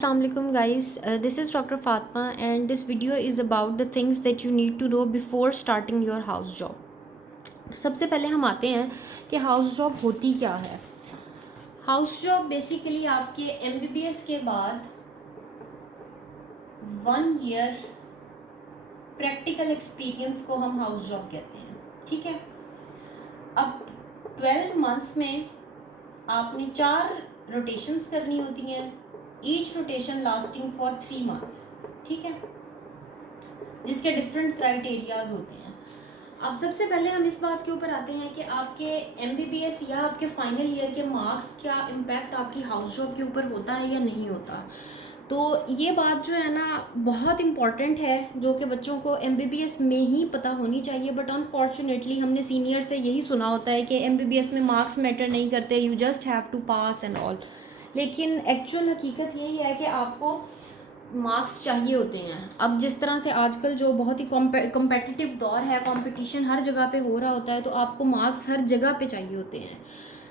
Assalamualaikum guys, this is Dr. Fatma and this video is about the things that you need to know before starting your house job. तो सबसे पहले हम आते हैं कि house job होती क्या है। हाउस जॉब बेसिकली आपके MBBS के बाद 1 ईयर प्रैक्टिकल एक्सपीरियंस को हम हाउस जॉब कहते हैं, ठीक है। अब 12 मंथ्स में आपने 4 रोटेशंस करनी होती हैं, each rotation lasting for 3 months, ठीक है, जिसके डिफरेंट क्राइटेरियाज होते हैं। अब सबसे पहले हम इस बात के ऊपर आते हैं कि आपके MBBS या आपके फाइनल ईयर के मार्क्स क्या इम्पैक्ट आपकी हाउस जॉब के ऊपर होता है या नहीं होता। तो ये बात जो है ना बहुत इम्पॉर्टेंट है, जो कि बच्चों को MBBS में ही पता होनी चाहिए। बट अनफॉर्चुनेटली हमने सीनियर से यही सुना होता है कि MBBS में मार्क्स मैटर नहीं करते, you just have to pass and all. लेकिन एक्चुअल हकीकत यही है कि आपको मार्क्स चाहिए होते हैं। अब जिस तरह से आजकल जो बहुत ही कॉम्पिटिटिव दौर है, कंपटीशन हर जगह पे हो रहा होता है, तो आपको मार्क्स हर जगह पे चाहिए होते हैं।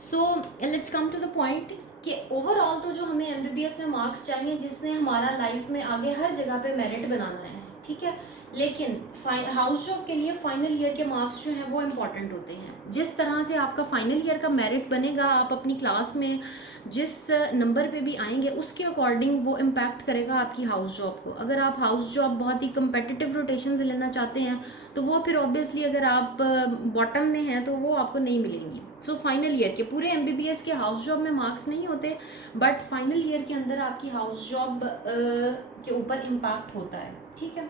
So let's come to the point कि ओवरऑल तो जो हमें MBBS में मार्क्स चाहिए जिसने हमारा लाइफ में आगे हर जगह पे मेरिट बनाना है, ठीक है। लेकिन हाउस जॉब के लिए फाइनल ईयर के मार्क्स जो हैं वो इम्पॉर्टेंट होते हैं। जिस तरह से आपका फाइनल ईयर का मेरिट बनेगा, आप अपनी क्लास में जिस नंबर पे भी आएंगे उसके अकॉर्डिंग वो इम्पैक्ट करेगा आपकी हाउस जॉब को। अगर आप हाउस जॉब बहुत ही कम्पिटिटिव रोटेशन से लेना चाहते हैं तो वो फिर ऑब्वियसली अगर आप बॉटम में हैं तो वो आपको नहीं मिलेंगी। सो फाइनल ईयर के पूरे MBBS के हाउस जॉब में मार्क्स नहीं होते, बट फाइनल ईयर के अंदर आपकी हाउस जॉब के ऊपर इम्पैक्ट होता है, ठीक है।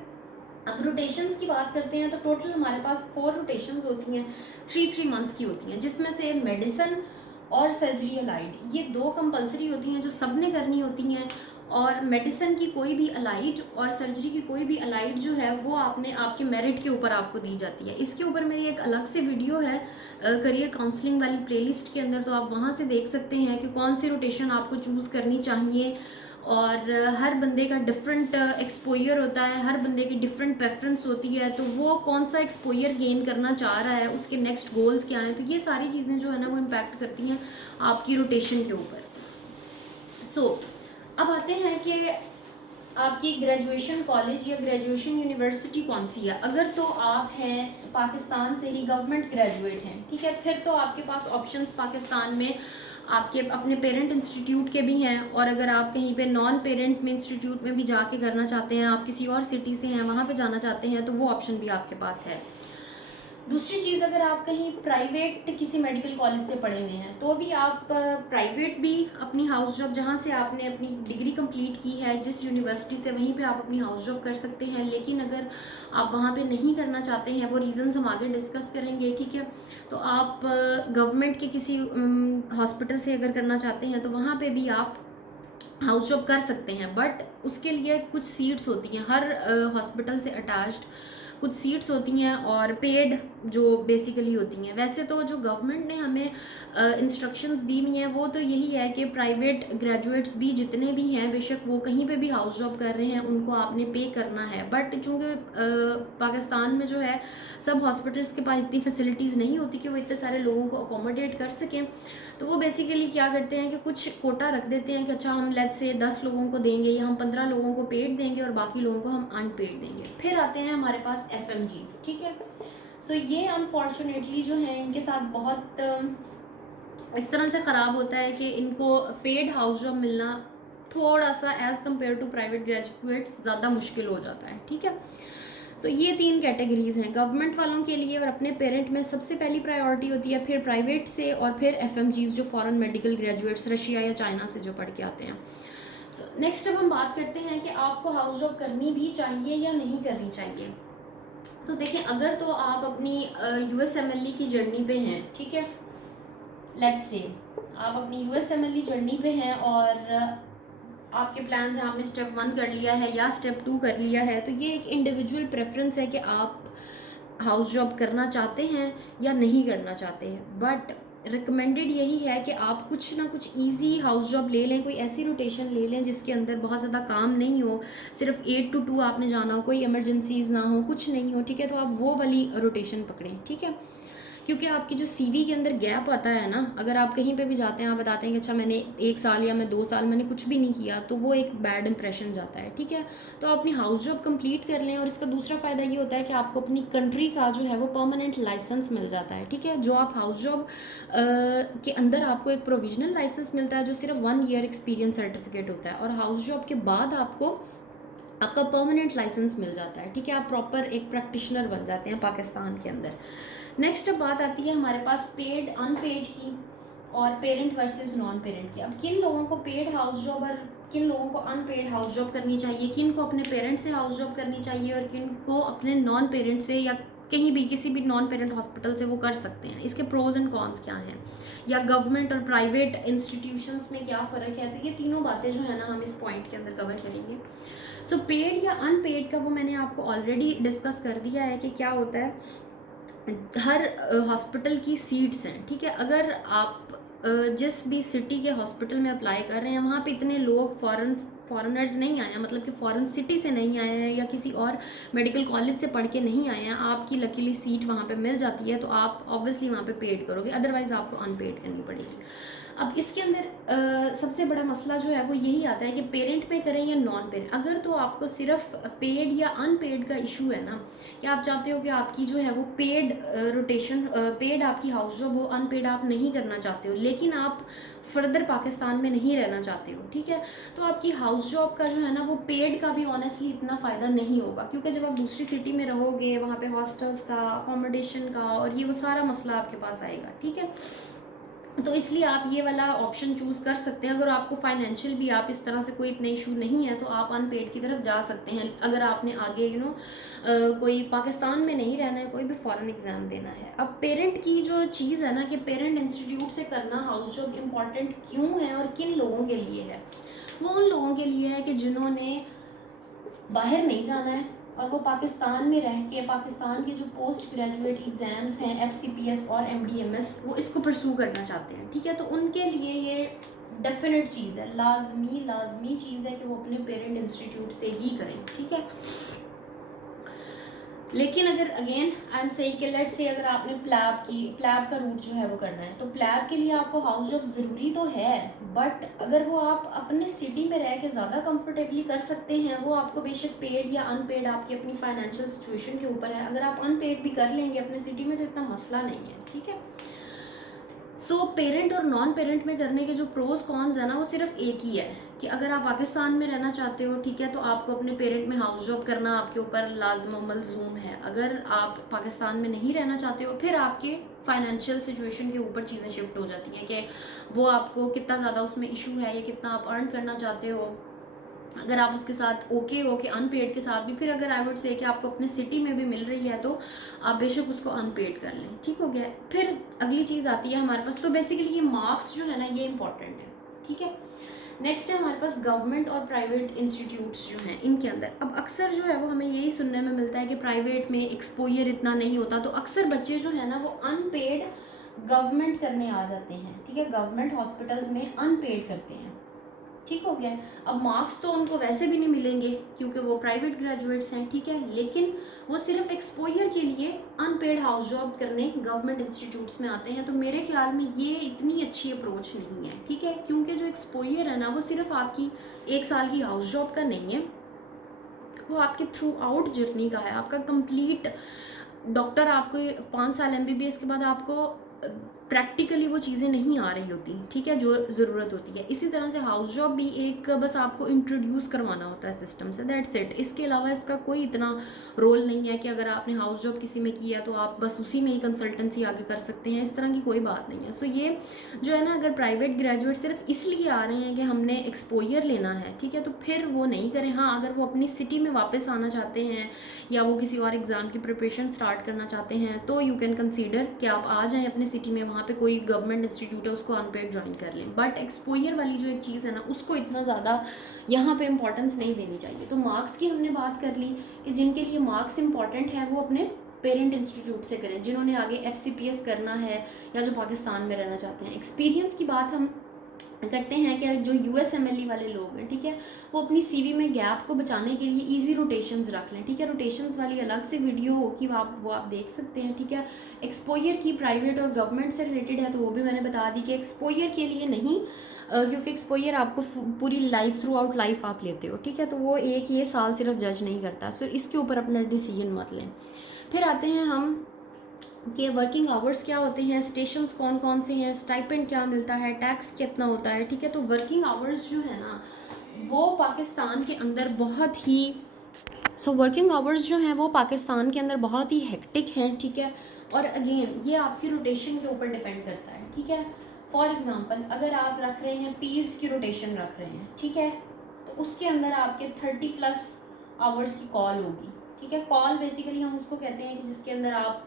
अब रोटेशंस की बात करते हैं तो टोटल हमारे पास 4 रोटेशंस होती हैं, 3 मंथ्स की होती हैं, जिसमें से मेडिसिन और सर्जरी अलाइड ये 2 कंपलसरी होती हैं जो सब ने करनी होती हैं। और मेडिसिन की कोई भी अलाइड और सर्जरी की कोई भी अलाइड जो है वो आपने आपके मेरिट के ऊपर आपको दी जाती है। इसके ऊपर मेरी एक अलग से वीडियो है करियर काउंसलिंग वाली प्लेलिस्ट के अंदर, तो आप वहाँ से देख सकते हैं कि कौन सी रोटेशन आपको चूज़ करनी चाहिए। और हर बंदे का डिफरेंट एक्सपोयर होता है, हर बंदे की डिफरेंट प्रेफरेंस होती है, तो वो कौन सा एक्सपोयर गेन करना चाह रहा है, उसके नेक्स्ट गोल्स क्या हैं, तो ये सारी चीज़ें जो है ना वो इम्पैक्ट करती हैं आपकी रोटेशन के ऊपर। सो अब आते हैं कि आपकी ग्रेजुएशन कॉलेज या ग्रेजुएशन यूनिवर्सिटी कौन सी है। अगर तो आप हैं पाकिस्तान से ही गवर्नमेंट ग्रेजुएट हैं, ठीक है, फिर तो आपके पास ऑप्शंस पाकिस्तान में आपके अपने पेरेंट इंस्टीट्यूट के भी हैं। और अगर आप कहीं पे नॉन पेरेंट में इंस्टीट्यूट में भी जाके करना चाहते हैं, आप किसी और सिटी से हैं वहाँ पे जाना चाहते हैं, तो वो ऑप्शन भी आपके पास है। दूसरी चीज़, अगर आप कहीं प्राइवेट किसी मेडिकल कॉलेज से पढ़े हुए हैं तो भी आप प्राइवेट भी अपनी हाउस जॉब जहाँ से आपने अपनी डिग्री कंप्लीट की है जिस यूनिवर्सिटी से, वहीं पे आप अपनी हाउस जॉब कर सकते हैं। लेकिन अगर आप वहाँ पे नहीं करना चाहते हैं, वो रीज़न्स हम आगे डिस्कस करेंगे, ठीक है, तो आप गवर्नमेंट के किसी हॉस्पिटल से अगर करना चाहते हैं तो वहाँ पर भी आप हाउस जॉब कर सकते हैं। बट उसके लिए कुछ सीट्स होती हैं, हर हॉस्पिटल से अटैच्ड कुछ सीट्स होती हैं और पेड जो बेसिकली होती हैं। वैसे तो जो गवर्नमेंट ने हमें इंस्ट्रक्शंस दी हुई हैं वो तो यही है कि प्राइवेट ग्रेजुएट्स भी जितने भी हैं, बेशक वो कहीं पे भी हाउस जॉब कर रहे हैं, उनको आपने पे करना है। बट चूँकि पाकिस्तान में जो है सब हॉस्पिटल्स के पास इतनी फैसिलिटीज़ नहीं होती कि वो इतने सारे लोगों को अकोमोडेट कर सकें, तो वो बेसिकली क्या करते हैं कि कुछ कोटा रख देते हैं कि अच्छा हम लेट्स से 10 लोगों को देंगे या हम 15 लोगों को पेड देंगे और बाकी लोगों को हम अनपेड देंगे। फिर आते हैं हमारे पास FMGs, ठीक है। सो ये अनफॉर्चुनेटली जो है इनके साथ बहुत इस तरह से ख़राब होता है कि इनको पेड हाउस जॉब मिलना थोड़ा सा as compare to private graduates ज़्यादा मुश्किल हो जाता है, ठीक है। सो ये 3 कैटेगरीज हैं गवर्नमेंट वालों के लिए, और अपने पेरेंट में सबसे पहली प्रायोरिटी होती है, फिर प्राइवेट से, और फिर FMGs जो फॉरेन मेडिकल ग्रेजुएट्स रशिया या चाइना से जो पढ़ के आते हैं। सो नेक्स्ट अब हम बात करते हैं कि आपको हाउस जॉब करनी भी चाहिए या नहीं करनी चाहिए। तो देखें, अगर तो आप अपनी USMLE की जर्नी पे हैं, ठीक है, लेट्स से आप अपनी USMLE जर्नी पे हैं और आपके प्लान्स हैं, आपने स्टेप 1 कर लिया है या स्टेप 2 कर लिया है, तो ये एक इंडिविजुअल प्रेफरेंस है कि आप हाउस जॉब करना चाहते हैं या नहीं करना चाहते हैं। बट रिकमेंडेड यही है कि आप कुछ ना कुछ इजी हाउस जॉब ले लें, कोई ऐसी रोटेशन ले लें जिसके अंदर बहुत ज़्यादा काम नहीं हो, सिर्फ 8 to 2 आपने जाना हो, कोई इमरजेंसीज ना हो, कुछ नहीं हो, ठीक है, तो आप वो वाली रोटेशन पकड़ें, ठीक है। क्योंकि आपकी जो सीवी के अंदर गैप आता है ना, अगर आप कहीं पे भी जाते हैं आप बताते हैं कि अच्छा मैंने 1 साल या मैं 2 साल मैंने कुछ भी नहीं किया, तो वो एक बैड इंप्रेशन जाता है, ठीक है। तो आप अपनी हाउस जॉब कंप्लीट कर लें, और इसका दूसरा फ़ायदा ये होता है कि आपको अपनी कंट्री का जो है वो परमानेंट लाइसेंस मिल जाता है, ठीक है। जो आप हाउस जॉब के अंदर आपको एक प्रोविजनल लाइसेंस मिलता है जो सिर्फ 1 ईयर एक्सपीरियंस सर्टिफिकेट होता है, और हाउस जॉब के बाद आपको आपका परमानेंट लाइसेंस मिल जाता है, ठीक है। आप प्रॉपर एक प्रैक्टिशनर बन जाते हैं पाकिस्तान के अंदर। नेक्स्ट अब बात आती है हमारे पास पेड अनपेड की और पेरेंट वर्सेस नॉन पेरेंट की। अब किन लोगों को पेड हाउस जॉब और किन लोगों को अनपेड हाउस जॉब करनी चाहिए, किन को अपने पेरेंट से हाउस जॉब करनी चाहिए और किन को अपने नॉन पेरेंट से या कहीं भी किसी भी नॉन पेरेंट हॉस्पिटल से वो कर सकते हैं, इसके प्रोज एंड कॉन्स क्या हैं, या गवर्नमेंट और प्राइवेट इंस्टीट्यूशंस में क्या फ़र्क है। तो ये तीनों बातें जो है ना हम इस पॉइंट के अंदर कवर करेंगे। सो पेड या अनपेड का वो मैंने आपको ऑलरेडी डिस्कस कर दिया है कि क्या होता है। हर हॉस्पिटल की सीट्स हैं, ठीक है। अगर आप जिस भी सिटी के हॉस्पिटल में अप्लाई कर रहे हैं वहाँ पे इतने लोग फॉरेनर्स नहीं आए हैं, मतलब कि फॉरेन सिटी से नहीं आए हैं या किसी और मेडिकल कॉलेज से पढ़ के नहीं आए हैं, आपकी लकीली सीट वहाँ पे मिल जाती है, तो आप ऑब्वियसली वहाँ पे पेड करोगे, अदरवाइज़ आपको अनपेड करनी पड़ेगी। अब इसके अंदर सबसे बड़ा मसला जो है वो यही आता है कि पेरेंट पे करें या नॉन पेरेंट। अगर तो आपको सिर्फ पेड या अनपेड का इशू है ना, कि आप चाहते हो कि आपकी जो है वो पेड रोटेशन पेड आपकी हाउस जॉब हो, अनपेड आप नहीं करना चाहते हो, लेकिन आप फर्दर पाकिस्तान में नहीं रहना चाहते हो, ठीक है, तो आपकी हाउस जॉब का जो है ना वो पेड का भी ऑनेस्टली इतना फ़ायदा नहीं होगा, क्योंकि जब आप दूसरी सिटी में रहोगे वहाँ पे हॉस्टल्स का, अकोमोडेशन का और ये वो सारा मसला आपके पास आएगा, ठीक है। तो इसलिए आप ये वाला ऑप्शन चूज़ कर सकते हैं। अगर आपको फाइनेंशियल भी आप इस तरह से कोई इतना इशू नहीं है तो आप अनपेड की तरफ जा सकते हैं, अगर आपने आगे कोई पाकिस्तान में नहीं रहना है, कोई भी फॉरेन एग्ज़ाम देना है। अब पेरेंट की जो चीज़ है ना कि पेरेंट इंस्टीट्यूट से करना हाउस जॉब इम्पॉर्टेंट क्यों है और किन लोगों के लिए है, वो उन लोगों के लिए है कि जिन्होंने बाहर नहीं जाना है और वो पाकिस्तान में रह के पाकिस्तान के जो पोस्ट ग्रेजुएट एग्ज़ाम्स हैं FCPS और MDMS वो इसको परसू करना चाहते हैं, ठीक है। तो उनके लिए ये डेफिनेट चीज़ है, लाजमी चीज़ है कि वो अपने पेरेंट इंस्टीट्यूट से ही करें, ठीक है। लेकिन अगर अगेन आई एम सेइंग कि लेट्स से अगर आपने प्लैब का रूट जो है वो करना है, तो प्लैब के लिए आपको हाउस जॉब ज़रूरी तो है, बट अगर वो आप अपने सिटी में रह के ज़्यादा कंफर्टेबली कर सकते हैं, वो आपको बेशक पेड या अनपेड आपकी अपनी फाइनेंशियल सिचुएशन के ऊपर है। अगर आप अनपेड भी कर लेंगे अपने सिटी में तो इतना मसला नहीं है, ठीक है। सो पेरेंट और नॉन पेरेंट में करने के जो प्रोज कॉन्स है ना वो सिर्फ एक ही है कि अगर आप पाकिस्तान में रहना चाहते हो, ठीक है, तो आपको अपने पेरेंट में हाउस जॉब करना आपके ऊपर लाजम व मलजूम है। अगर आप पाकिस्तान में नहीं रहना चाहते हो फिर आपके फाइनेंशियल सिचुएशन के ऊपर चीज़ें शिफ्ट हो जाती हैं कि वो आपको कितना ज़्यादा उसमें इशू है या कितना आप अर्न करना चाहते हो। अगर आप उसके साथ ओके हो कि अनपेड के साथ भी, फिर अगर आई वुड से कि आपको अपने सिटी में भी मिल रही है तो आप बेशक उसको अनपेड कर लें, ठीक हो गया। फिर अगली चीज़ आती है हमारे पास, तो बेसिकली ये मार्क्स जो है ना ये इंपॉर्टेंट है, ठीक है। नेक्स्ट है हमारे पास गवर्नमेंट और प्राइवेट इंस्टीट्यूट्स जो हैं इनके अंदर। अब अक्सर जो है वो हमें यही सुनने में मिलता है कि प्राइवेट में एक्सपोजर इतना नहीं होता, तो अक्सर बच्चे जो है ना वो अनपेड गवर्नमेंट करने आ जाते हैं, ठीक है, गवर्नमेंट हॉस्पिटल्स में अनपेड करते हैं, ठीक हो गया। अब मार्क्स तो उनको वैसे भी नहीं मिलेंगे क्योंकि वो प्राइवेट ग्रेजुएट्स हैं, ठीक है, लेकिन वो सिर्फ एक्सपोजर के लिए अनपेड हाउस जॉब करने गवर्नमेंट इंस्टीट्यूट्स में आते हैं। तो मेरे ख्याल में ये इतनी अच्छी अप्रोच नहीं है, ठीक है, क्योंकि जो एक्सपोजर है ना वो सिर्फ आपकी 1 साल की हाउस जॉब का नहीं है, वो आपके थ्रू आउट जर्नी का है, आपका कंप्लीट डॉक्टर आपको 5 साल MBBS के बाद आपको प्रैक्टिकली वो चीज़ें नहीं आ रही होती, ठीक है, जो ज़रूरत होती है। इसी तरह से हाउस जॉब भी एक बस आपको इंट्रोड्यूस करवाना होता है सिस्टम से, दैट्स इट। इसके अलावा इसका कोई इतना रोल नहीं है कि अगर आपने हाउस जॉब किसी में किया तो आप बस उसी में ही कंसल्टेंसी आगे कर सकते हैं, इस तरह की कोई बात नहीं है। सो ये जो है ना अगर प्राइवेट ग्रेजुएट सिर्फ इसलिए आ रहे हैं कि हमने एक्सपोजर लेना है, ठीक है, तो फिर वो नहीं करें। हाँ, अगर वो अपनी सिटी में वापस आना चाहते हैं या वो किसी और एग्ज़ाम की प्रिपरेशन स्टार्ट करना चाहते हैं तो यू कैन कंसीडर कि आप आ जाएँ अपने सिटी में, वहाँ पे कोई गवर्नमेंट इंस्टीट्यूट है उसको अनपेड ज्वाइन कर लें। बट एक्सपोजर वाली जो एक चीज़ है ना उसको इतना ज़्यादा यहाँ पे इंपॉर्टेंस नहीं देनी चाहिए। तो मार्क्स की हमने बात कर ली कि जिनके लिए मार्क्स इंपॉर्टेंट है वो अपने पेरेंट इंस्टीट्यूट से करें, जिन्होंने आगे FCPS करना है या जो पाकिस्तान में रहना चाहते हैं। एक्सपीरियंस की बात हम करते हैं कि जो USMLE वाले लोग हैं, ठीक है, वो अपनी CV में गैप को बचाने के लिए इजी रोटेशंस रख लें, ठीक है। रोटेशंस वाली अलग से वीडियो होगी, वो आप देख सकते हैं, ठीक है। एक्सपोजर की प्राइवेट और गवर्नमेंट से रिलेटेड है, तो वो भी मैंने बता दी कि एक्सपोजर के लिए नहीं, क्योंकि एक्सपोजर आपको पूरी लाइफ, थ्रू आउट लाइफ आप लेते हो, ठीक है, तो वो एक ये साल सिर्फ जज नहीं करता। सो इसके ऊपर अपना डिसीजन मत लें। फिर आते हैं हम कि वर्किंग आवर्स क्या होते हैं, स्टेशंस कौन कौन से हैं, स्टाइपेंड क्या मिलता है, टैक्स कितना होता है, ठीक है। तो वर्किंग आवर्स जो है ना वो पाकिस्तान के अंदर बहुत ही वर्किंग आवर्स जो हैं वो पाकिस्तान के अंदर बहुत ही हेक्टिक हैं, ठीक है। और अगेन ये आपकी रोटेशन के ऊपर डिपेंड करता है, ठीक है। फॉर एग्जांपल अगर आप रख रहे हैं पीरियड्स की रोटेशन रख रहे हैं, ठीक है, तो उसके अंदर आपके 30+ आवर्स की कॉल होगी, ठीक है। कॉल बेसिकली हम उसको कहते हैं कि जिसके अंदर आप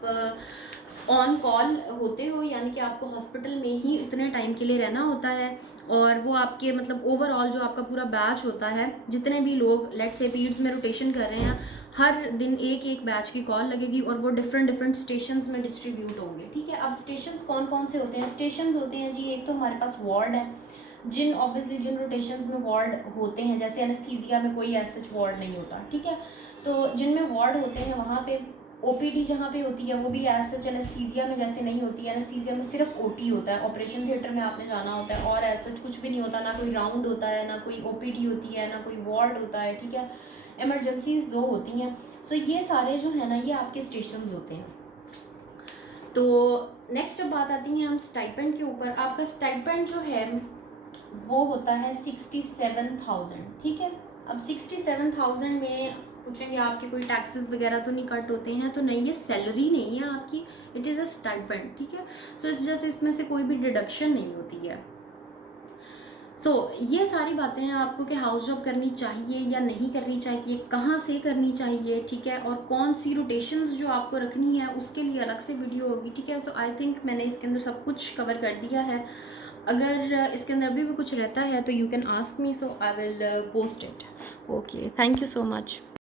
ऑन कॉल होते हो, यानी कि आपको हॉस्पिटल में ही इतने टाइम के लिए रहना होता है, और वो आपके मतलब ओवरऑल जो आपका पूरा बैच होता है, जितने भी लोग लेट्स से पीरियड्स में रोटेशन कर रहे हैं, हर दिन एक एक बैच की कॉल लगेगी और वो डिफरेंट स्टेशंस में डिस्ट्रीब्यूट होंगे, ठीक है। अब स्टेशंस कौन कौन से होते हैं, स्टेशंस होते हैं जी, एक तो हमारे पास वार्ड है, जिन रोटेशंस में वार्ड होते हैं, जैसे एनेस्थीसिया में कोई ऐसा वार्ड नहीं होता, ठीक है। तो जिनमें वार्ड होते हैं वहाँ पे OPD जहाँ पे होती है वो भी एज सच एनेस्थीसिया में जैसे नहीं होती है। एनेस्थीसिया में सिर्फ OT होता है, ऑपरेशन थिएटर में आपने जाना होता है, और एज सच कुछ भी नहीं होता, ना कोई राउंड होता है, ना कोई OPD होती है, ना कोई वार्ड होता है, ठीक है। इमरजेंसीज 2 होती हैं। सो ये सारे जो है ना ये आपके स्टेशंस होते हैं। तो नेक्स्ट अब बात आती है हम स्टाइपेंड के ऊपर। आपका स्टाइपेंड जो है वो होता है 67,000, ठीक है। अब 67,000 में पूछेंगे आपके कोई टैक्सेस वगैरह तो नहीं कट होते हैं, तो नहीं, ये सैलरी नहीं है आपकी, इट इज़ अ स्टाइपेंड, ठीक है। सो इस वजह से इसमें से कोई भी डिडक्शन नहीं होती है। ये सारी बातें हैं आपको कि हाउस जॉब करनी चाहिए या नहीं करनी चाहिए, कहाँ से करनी चाहिए, ठीक है, और कौन सी रोटेशंस जो आपको रखनी है उसके लिए अलग से वीडियो होगी, ठीक है। आई थिंक मैंने इसके अंदर सब कुछ कवर कर दिया है। अगर इसके अंदर अभी भी कुछ रहता है तो you can ask me, so I will post it. Okay, thank you so much.